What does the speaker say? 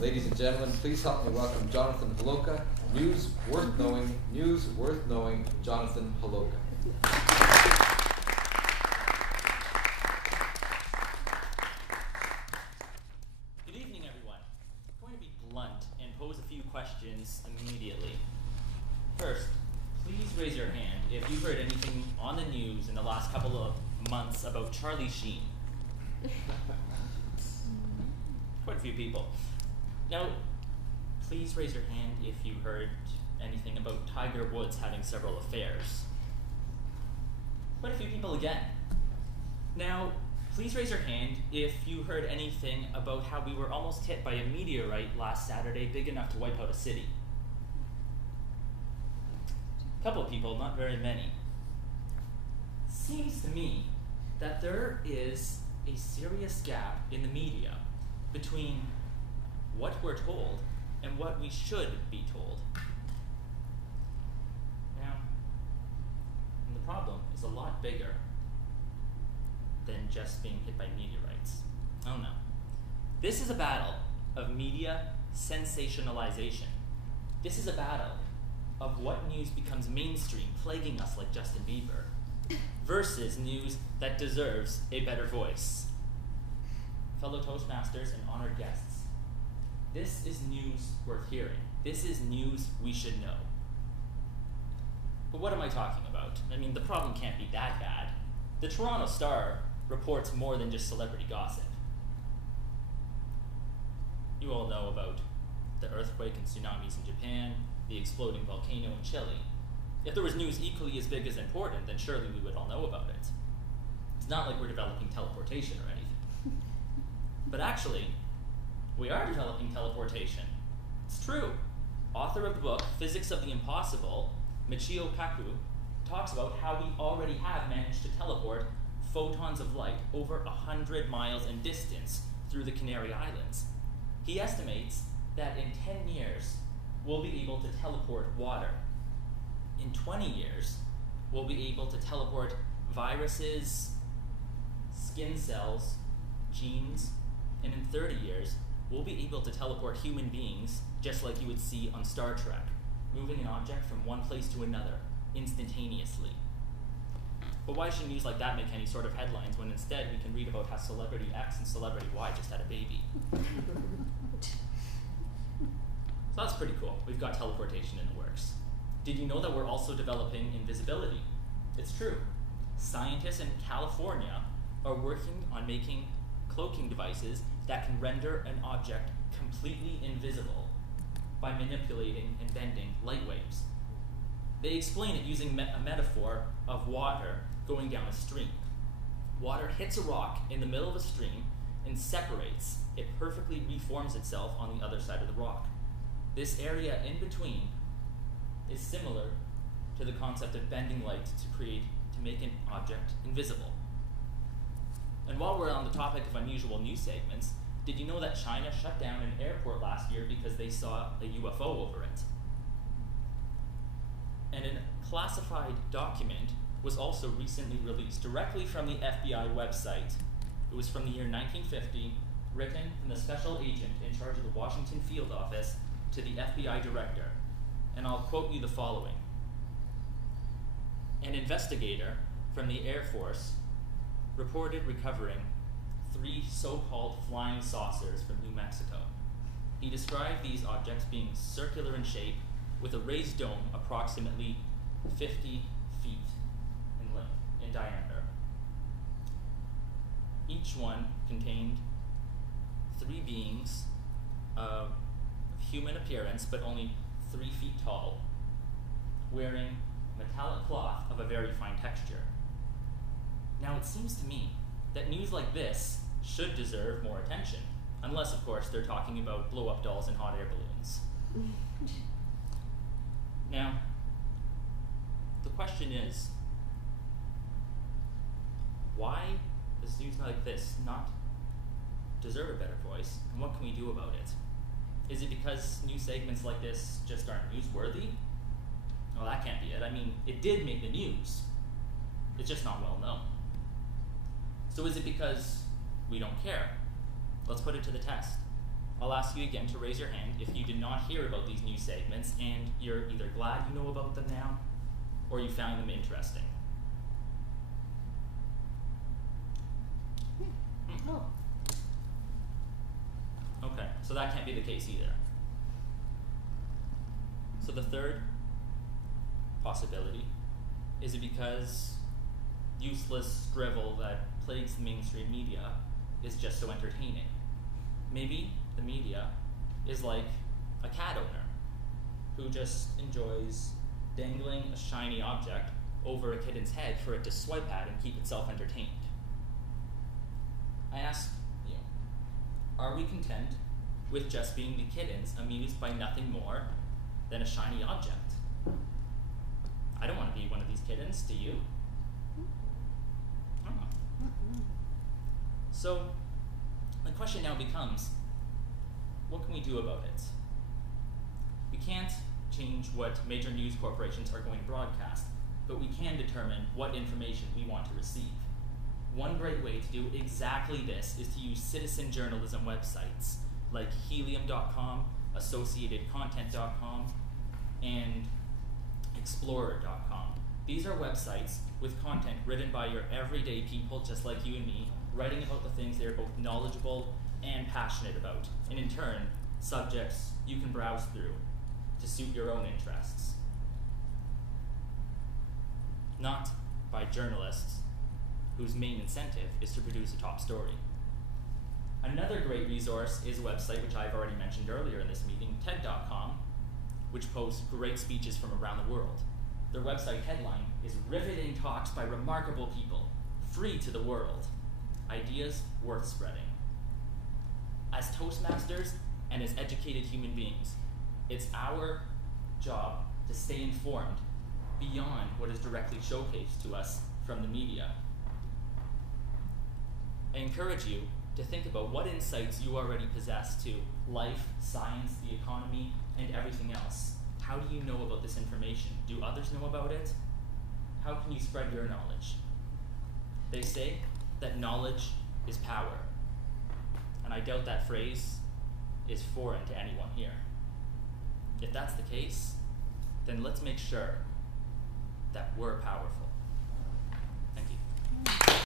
Ladies and gentlemen, please help me welcome Jonathan Holoka. News worth knowing, Jonathan Holoka. Good evening, everyone. I'm going to be blunt and pose a few questions immediately. First, please raise your hand if you've heard anything on the news in the last couple of months about Charlie Sheen. Quite a few people. Now, please raise your hand if you heard anything about Tiger Woods having several affairs. Quite a few people again. Now, please raise your hand if you heard anything about how we were almost hit by a meteorite last Saturday big enough to wipe out a city. A couple of people, not very many. Seems to me that there is a serious gap in the media between what we're told and what we should be told. Now, and the problem is a lot bigger than just being hit by meteorites. Oh no. This is a battle of media sensationalization. This is a battle of what news becomes mainstream, plaguing us like Justin Bieber, versus news that deserves a better voice. Fellow Toastmasters and honored guests, this is news worth hearing. This is news we should know. But what am I talking about? I mean, the problem can't be that bad. The Toronto Star reports more than just celebrity gossip. You all know about the earthquake and tsunamis in Japan, the exploding volcano in Chile. If there was news equally as big as important, then surely we would all know about it. It's not like we're developing teleportation or anything. But actually, we are developing teleportation. It's true. Author of the book, Physics of the Impossible, Michio Kaku, talks about how we already have managed to teleport photons of light over 100 miles in distance through the Canary Islands. He estimates that in 10 years, we'll be able to teleport water. In 20 years, we'll be able to teleport viruses, skin cells, genes, and in 30 years, we'll be able to teleport human beings just like you would see on Star Trek, moving an object from one place to another instantaneously. But why should news like that make any sort of headlines when instead we can read about how Celebrity X and Celebrity Y just had a baby? So that's pretty cool. We've got teleportation in the works. Did you know that we're also developing invisibility? It's true. Scientists in California are working on making cloaking devices that can render an object completely invisible by manipulating and bending light waves. They explain it using a metaphor of water going down a stream. Water hits a rock in the middle of a stream and separates. It perfectly reforms itself on the other side of the rock. This area in between is similar to the concept of bending light to make an object invisible. And while we're on the topic of unusual news segments, did you know that China shut down an airport last year because they saw a UFO over it? And a classified document was also recently released directly from the FBI website. It was from the year 1950, written from the special agent in charge of the Washington field office to the FBI director. And I'll quote you the following. An investigator from the Air Force reported recovering 3 so-called flying saucers from New Mexico. He described these objects being circular in shape with a raised dome approximately 50 feet in diameter. Each one contained 3 beings of human appearance, but only 3 feet tall, wearing metallic cloth of a very fine texture. Now it seems to me that news like this should deserve more attention, unless of course they're talking about blow-up dolls and hot air balloons. Now, the question is, why does news like this not deserve a better voice, and what can we do about it? Is it because news segments like this just aren't newsworthy? Well, that can't be it. I mean, it did make the news. It's just not well known. So is it because we don't care? Let's put it to the test. I'll ask you again to raise your hand if you did not hear about these news segments and you're either glad you know about them now or you found them interesting. Oh. Okay, so that can't be the case either. So the third possibility is it because useless drivel that plagues the mainstream media is just so entertaining. Maybe the media is like a cat owner who just enjoys dangling a shiny object over a kitten's head for it to swipe at and keep itself entertained. I ask you, are we content with just being the kittens amused by nothing more than a shiny object? I don't want to be one of these kittens, do you? Oh. So, the question now becomes, what can we do about it? We can't change what major news corporations are going to broadcast, but we can determine what information we want to receive. One great way to do exactly this is to use citizen journalism websites like Helium.com, AssociatedContent.com, and Explorer.com. These are websites with content written by your everyday people just like you and me, writing about the things they are both knowledgeable and passionate about, and in turn, subjects you can browse through to suit your own interests. Not by journalists whose main incentive is to produce a top story. Another great resource is a website which I've already mentioned earlier in this meeting, TED.com, which posts great speeches from around the world. Their website headline is "Riveting Talks by Remarkable People, Free to the World. Ideas Worth Spreading." As Toastmasters and as educated human beings, it's our job to stay informed beyond what is directly showcased to us from the media. I encourage you to think about what insights you already possess to life, science, the economy, and everything else. How do you know about this information? Do others know about it? How can you spread your knowledge? They say that knowledge is power, and I doubt that phrase is foreign to anyone here. If that's the case, then let's make sure that we're powerful.